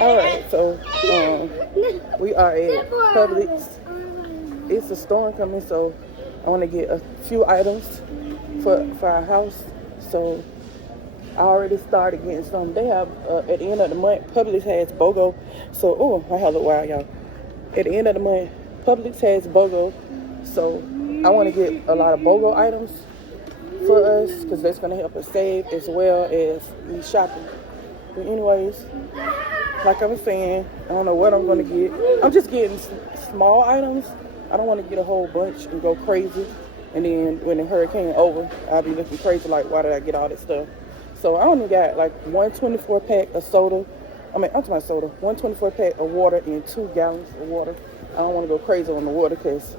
Alright, so we are at Publix. It's a storm coming, so I want to get a few items for our house. So I already started getting some. They have, at the end of the month, Publix has BOGO. So, oh, my hair look wild, y'all. At the end of the month, Publix has BOGO. So I want to get a lot of BOGO items for us because that's going to help us save as well as me shopping. But anyways, like I was saying, I don't know what I'm going to get. I'm just getting small items. I don't want to get a whole bunch and go crazy. And then when the hurricane over, I'll be looking crazy like, why did I get all this stuff? So I only got like 124 pack of soda. I'm talking about soda. 124 pack of water and 2 gallons of water. I don't want to go crazy on the water because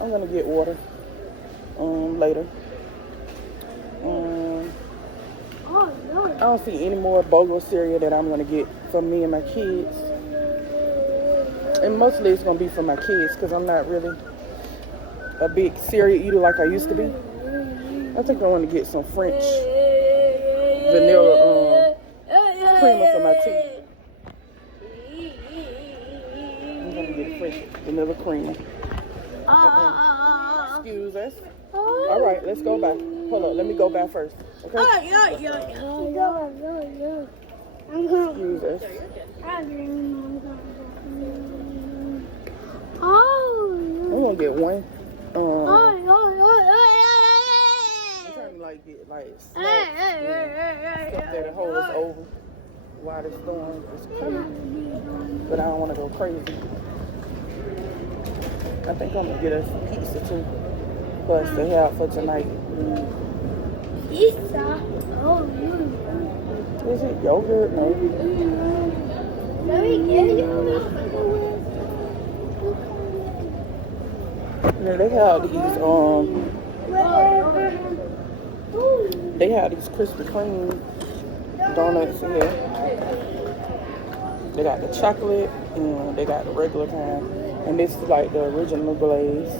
I'm going to get water later. I don't see any more BOGO cereal that I'm going to get for me and my kids. And mostly it's going to be for my kids because I'm not really a big cereal eater like I used to be. I think I want to get some French vanilla creamer for my tea. I'm going to get a French vanilla creamer. Excuse us. All right, let's go back. Hold up, let me go back first. Okay? Excuse us. I'm gonna get one. I'm trying to like get like snacks and stuff that hold us over while the storm is coming. But I don't want to go crazy. I think I'm gonna get us pizza too for us to have for tonight. Pizza? Oh, is it yogurt? No. Let me get yogurt. Yeah, they have these Krispy Kreme donuts here. They got the chocolate and they got the regular kind. And this is like the original glaze.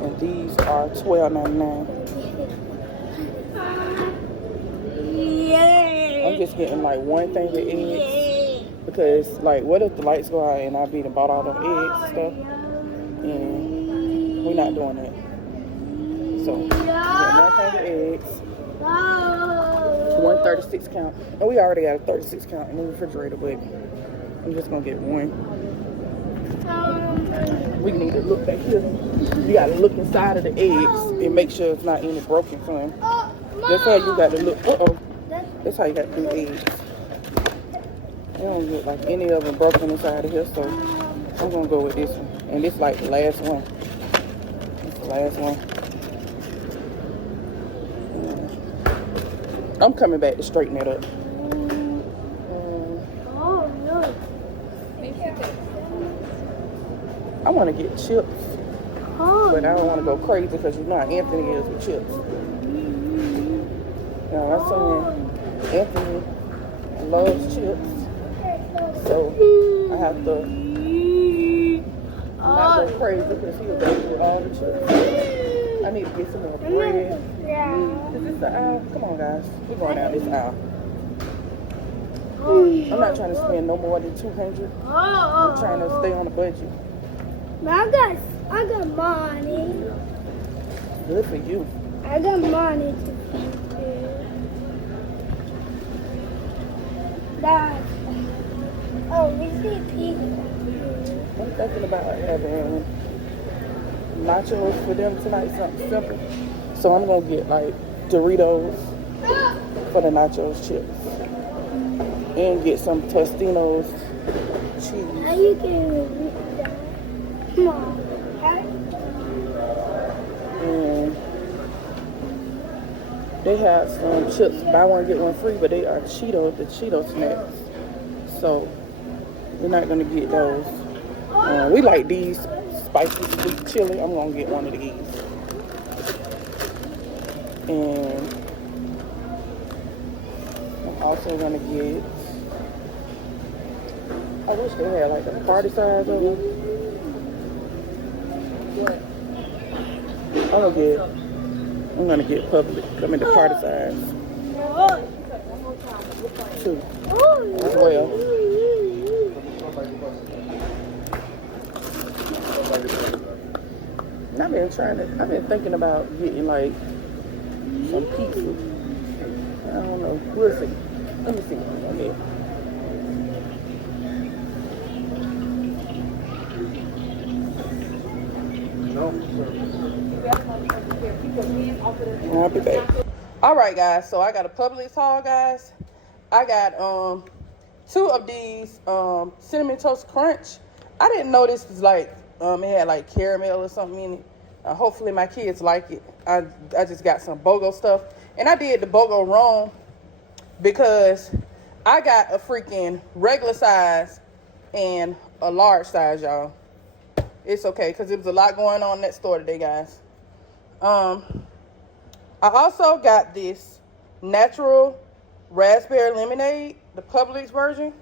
And these are $12.99. I'm just getting like one thing with eggs. Because like what if the lights go out and I be bought all them eggs and stuff? And we're not doing that. So, yeah, one thing of eggs. 136 count. And we already got a 36 count in the refrigerator, but I'm just going to get one. We need to look back here. You got to look inside of the eggs and make sure it's not any broken from. That's how you got to look. That's how you got to do eggs. They don't look like any of them broken inside of here, so I'm going to go with this one. And this is like the last one. Last one. I'm coming back to straighten it up. I want to get chips, but I don't want to go crazy because you know how Anthony is with chips. Now I'm saying Anthony loves chips, so I have to not go crazy because he'll go with all the chips. I need to get some more bread. Is this the aisle? Come on, guys. We're going down this aisle. I'm not trying to spend no more than $200. I'm trying to stay on a budget. I got money. Good for you. I got money to feed you. Dad. Oh, we see pizza. I'm thinking about having nachos for them tonight, something simple. So I'm gonna get like Doritos for the nachos chips. And get some Tostino's cheese. How you can come on. And they have some chips, buy one get one free, but they are the Cheeto snacks. So we're not gonna get those. We like these spicy sweet chili. I'm gonna get one of these. And I'm also gonna get, I wish they had like the party size of them. I'm gonna get Publix. I mean the party size. Two. As well. I've been thinking about getting like some pizza. I don't know. We'll see. Let me see what I'm gonna get. I'll be back. All right, guys. So I got a Publix haul, guys. I got 2 of these cinnamon toast crunch. I didn't know this was like it had like caramel or something in it. Hopefully my kids like it. I just got some BOGO stuff, and I did the BOGO wrong because I got a freaking regular size and a large size, y'all. It's okay, because there was a lot going on in that store today, guys. I also got this natural raspberry lemonade, the Publix version.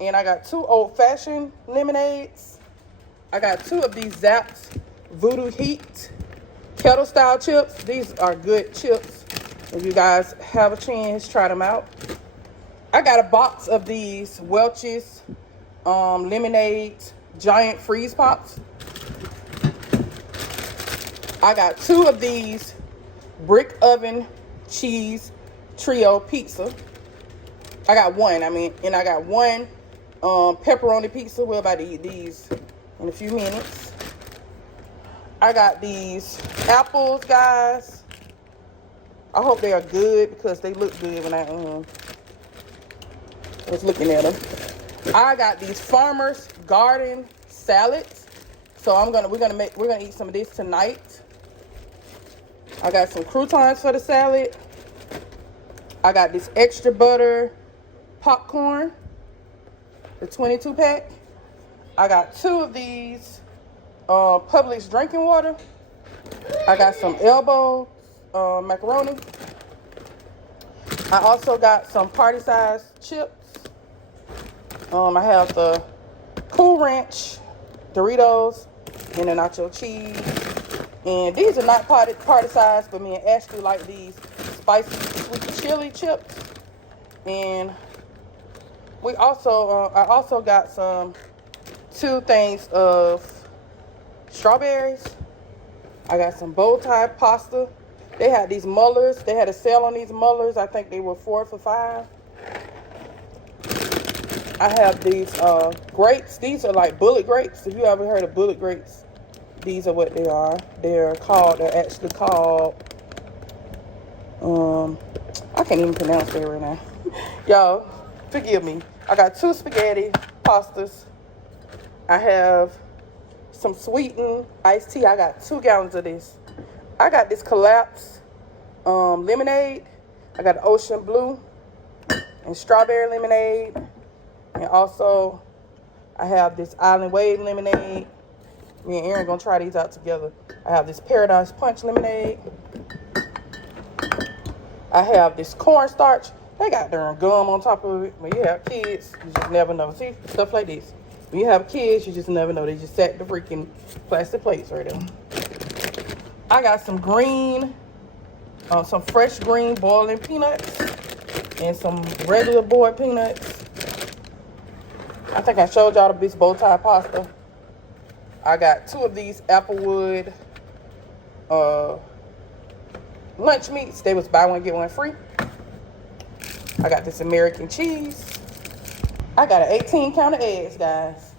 And I got 2 old-fashioned lemonades. I got 2 of these Zapp's Voodoo Heat kettle-style chips. These are good chips. If you guys have a chance, try them out. I got a box of these Welch's lemonade giant freeze pops. I got 2 of these brick oven cheese trio pizza. I got 1, and I got 1 pepperoni pizza. We're about to eat these in a few minutes. I got these apples, guys. I hope they are good because they look good when I was looking at them. I got these Farmer's Garden salads. So we're gonna eat some of this tonight. I got some croutons for the salad. I got this extra butter popcorn, the 22 pack. I got 2 of these Publix drinking water. I got some elbow macaroni. I also got some party size chips. I have the Cool Ranch Doritos and the nacho cheese. And these are not party size, but me and Ashley like these spicy sweet chili chips. And I also got some 2 things of strawberries. I got some bow tie pasta. They had these mullers. They had a sale on these mullers. I think they were 4 for $5. I have these grapes. These are like bullet grapes. If you ever heard of bullet grapes, these are what they are. They're actually called, I can't even pronounce it right now. Y'all, forgive me. I got 2 spaghetti pastas. I have some sweetened iced tea. I got 2 gallons of this. I got this Collapse lemonade. I got ocean blue and strawberry lemonade. And also, I have this Island Wave lemonade. Me and Aaron gonna try these out together. I have this Paradise Punch lemonade. I have this cornstarch. They got their gum on top of it. When you have kids, you just never know. See, stuff like this. When you have kids, you just never know. They just set the freaking plastic plates right there. I got some green, some fresh green boiling peanuts and some regular boiled peanuts. I think I showed y'all this bow tie pasta. I got 2 of these Applewood lunch meats. They was buy one, get one free. I got this American cheese. I got an 18 count of eggs, guys.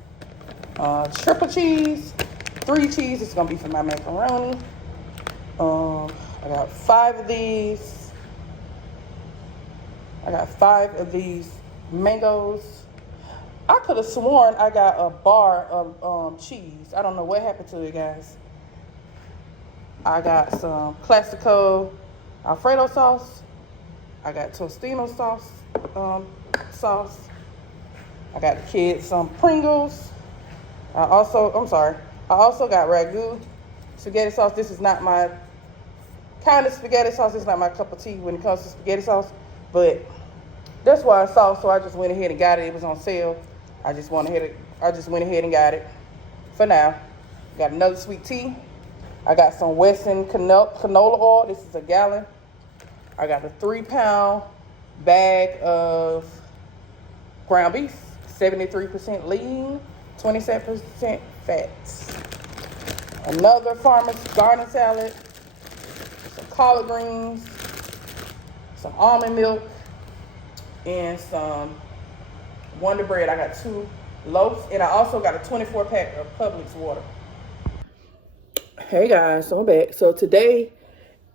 Triple cheese, 3 cheese. It's gonna be for my macaroni. I got 5 of these. I got 5 of these mangoes. I could have sworn I got a bar of cheese. I don't know what happened to it, guys. I got some Classico Alfredo sauce. I got Tostino sauce. I got the kids some Pringles. I also got ragu spaghetti sauce. This is not my kind of spaghetti sauce. It's not my cup of tea when it comes to spaghetti sauce, but that's why I saw. So I just went ahead and got it. It was on sale. I just went ahead and got it for now. Got another sweet tea. I got some Wesson canola oil. This is a gallon. I got a 3-pound bag of ground beef, 73% lean, 27% fats. another farmer's garden salad, some collard greens, some almond milk, and some Wonder Bread. I got 2 loaves, and I also got a 24-pack of Publix water. Hey guys, so I'm back. So today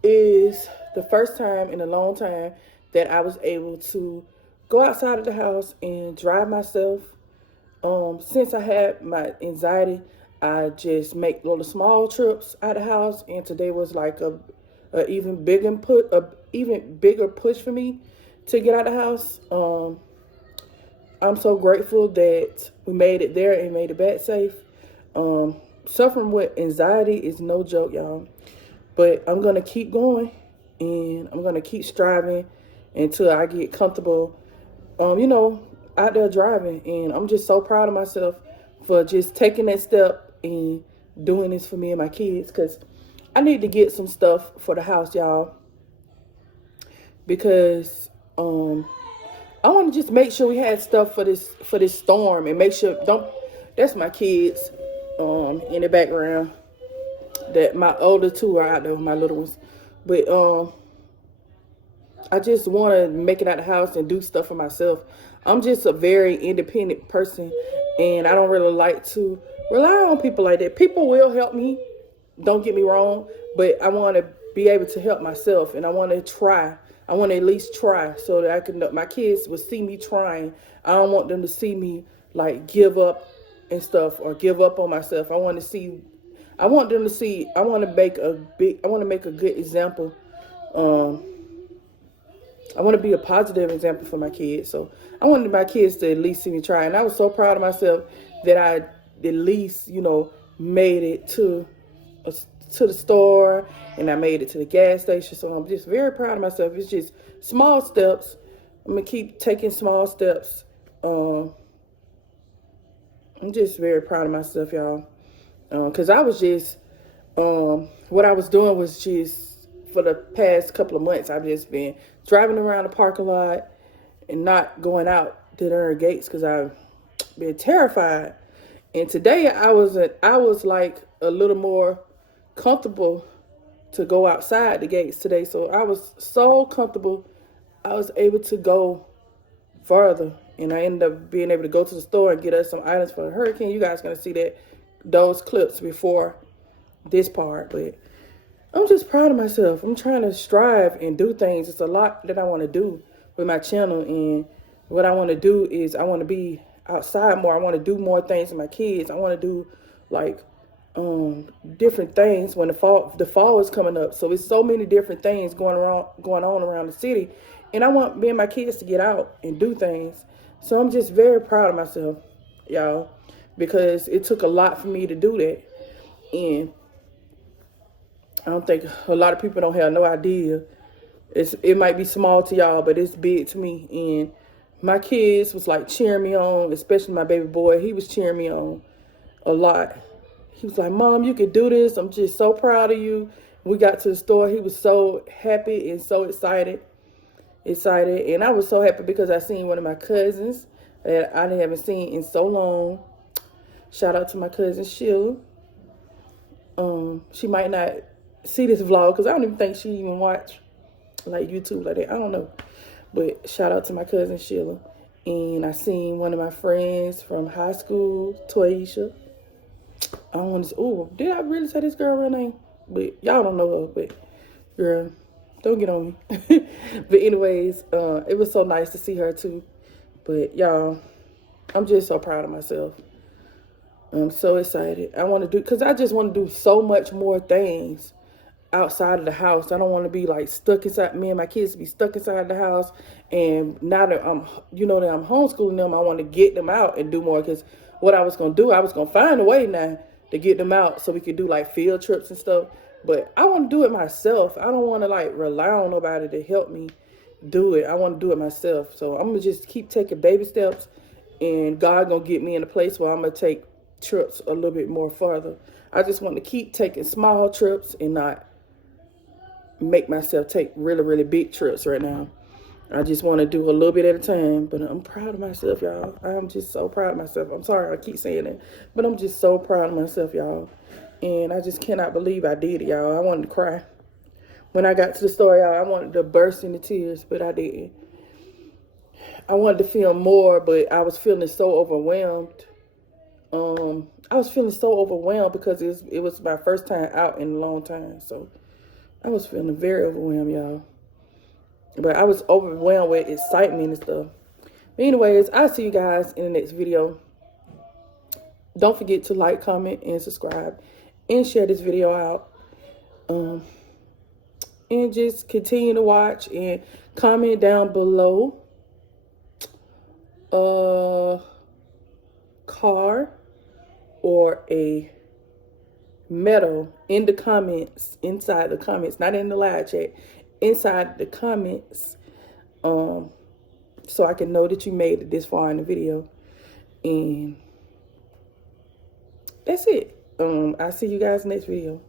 is the first time in a long time that I was able to go outside of the house and drive myself. Since I had my anxiety, I just make little small trips out of the house, and today was like a even bigger push for me to get out of the house. I'm so grateful that we made it there and made it back safe. Suffering with anxiety is no joke, y'all. But I'm going to keep going, and I'm going to keep striving until I get comfortable, out there driving. And I'm just so proud of myself for just taking that step and doing this for me and my kids, because I need to get some stuff for the house, y'all, because I want to just make sure we had stuff for this storm, and make sure that's my kids in the background. That my older 2 are out there, my little ones. But I just want to make it out the house and do stuff for myself. I'm just a very independent person, and I don't really like to rely on people like that. People will help me, don't get me wrong, but I want to be able to help myself, and I want to try. I want to at least try so that my kids will see me trying. I don't want them to see me like give up and stuff, or give up on myself. I want them to see, I want to make a good example. I want to be a positive example for my kids. So I wanted my kids to at least see me try. And I was so proud of myself that I at least, made it to the store, and I made it to the gas station. So I'm just very proud of myself. It's just small steps. I'm going to keep taking small steps. I'm just very proud of myself, y'all. Because I was just, what I was doing was just, for the past couple of months, I've just been driving around the parking lot and not going out to the gates because I've been terrified. And today I was like a little more comfortable to go outside the gates today. So I was so comfortable, I was able to go further. And I ended up being able to go to the store and get us some items for the hurricane. You guys are going to see those clips before this part. But I'm just proud of myself. I'm trying to strive and do things. It's a lot that I want to do with my channel. And what I want to do is I want to be outside more. I want to do more things with my kids. I want to do like different things when the fall is coming up. So it's so many different things going on around the city. And I want me and my kids to get out and do things. So I'm just very proud of myself, y'all, because it took a lot for me to do that. And I don't think a lot of people don't have no idea. It might be small to y'all, but it's big to me. And my kids was like cheering me on, especially my baby boy. He was cheering me on a lot. He was like, "Mom, you can do this. I'm just so proud of you." We got to the store. He was so happy and so excited. And I was so happy because I seen one of my cousins that I haven't seen in so long. Shout out to my cousin Sheila. She might not see this vlog because I don't even think she even watch like YouTube like that. I don't know. But shout out to my cousin Sheila. And I seen one of my friends from high school, Toisha. I don't want to. Oh, did I really say this girl real name? But y'all don't know her. But girl, don't get on me. But anyways, it was so nice to see her too. But y'all, I'm just so proud of myself. I'm so excited. Because I just want to do so much more things outside of the house. I don't want to be like stuck inside, me and my kids to be stuck inside the house. And now that I'm homeschooling them, I want to get them out and do more. Because what I was going to do, I was going to find a way now to get them out so we could do like field trips and stuff. But I want to do it myself. I don't want to like rely on nobody to help me do it. I want to do it myself. So I'm going to just keep taking baby steps, and God going to get me in a place where I'm going to take trips a little bit more further. I just want to keep taking small trips and not make myself take really, really big trips right now. I just want to do a little bit at a time, but I'm proud of myself, y'all. I'm just so proud of myself. I'm sorry I keep saying it, but I'm just so proud of myself, y'all. And I just cannot believe I did it, y'all. I wanted to cry. When I got to the store, y'all, I wanted to burst into tears, but I didn't. I wanted to feel more, but I was feeling so overwhelmed. I was feeling so overwhelmed because it was my first time out in a long time. So I was feeling very overwhelmed, y'all. But I was overwhelmed with excitement and stuff. But anyways, I'll see you guys in the next video. Don't forget to like, comment, and subscribe. And share this video out. And just continue to watch and comment down below. Car or a metal in the comments, inside the comments, not in the live chat, inside the comments, so I can know that you made it this far in the video. And that's it. I'll see you guys next video.